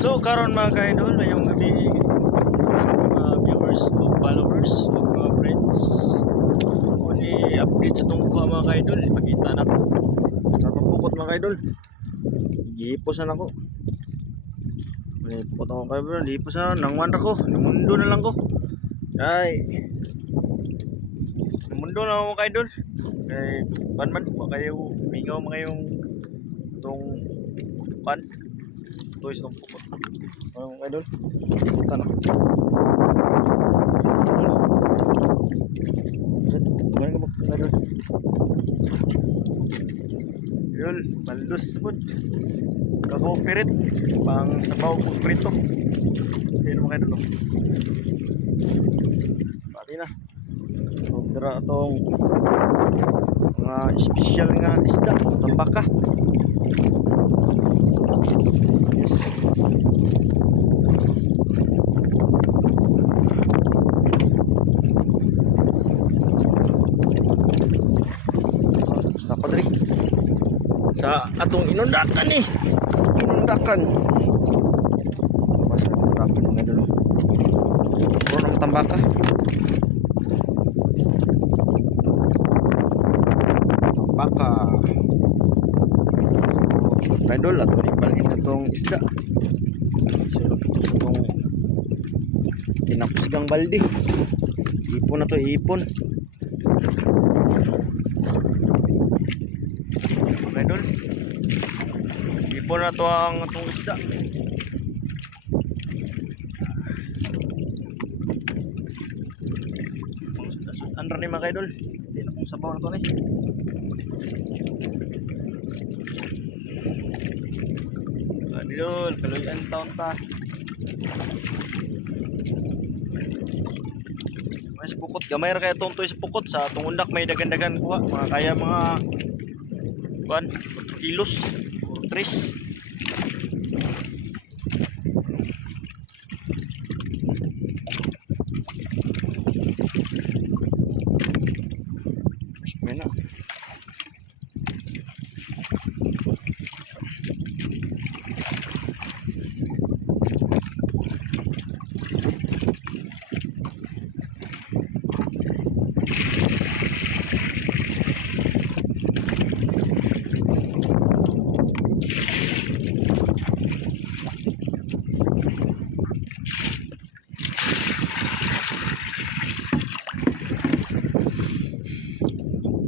So karon mga ka-idol, ngayong gabi mga viewers o followers o mga friends kung i-update sa itong kuha mga ka-idol, ipakita na ko nakapukot mga ka-idol, gihiposan ako pukot ako ka-idol, gihiposan nangwan ako, namundo na lang ko ay namundo na ako mga ka-idol kay banman, makayo mingaw mga yung itong pan toys ng pukot mga idol. Kita na gano'n ka mga idol yun, malus po kakaw-pirit pang sabaw kong prito yun mga idol pati na dira itong mga special nga isda tambaka. Yes. Sa padri sa atong inundakan ni inundakan mas inundakan mga dulo puro ng tambaka idol at ulipan itong isda so ito sa itong tinapsigang balde ipon na to ipon idol ipon na to ang itong isda andra ni mga idol hindi na kong sabaw na to ni idol kaluyan taon ta mas pukot gamay ra kaya tuntoy sa pukot sa atong undak may dagan-dagan kuha mga kaya mga kuan kilos or 3 mena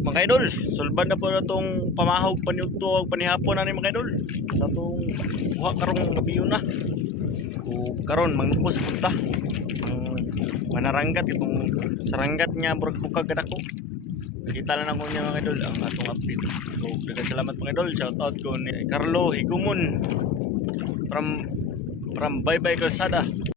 mga idol, sulban na po na itong pamahog paniugto panihapon na ni mga idol sa itong buha karong gabiyon na o karon mangpo sa punta manaranggat itong saranggat niya murag bukag kadako nakita lang ako niya mga idol ang atong update so daghang salamat mga idol, shout out ko ni Carlo Higumon from Bye Bye Calzada.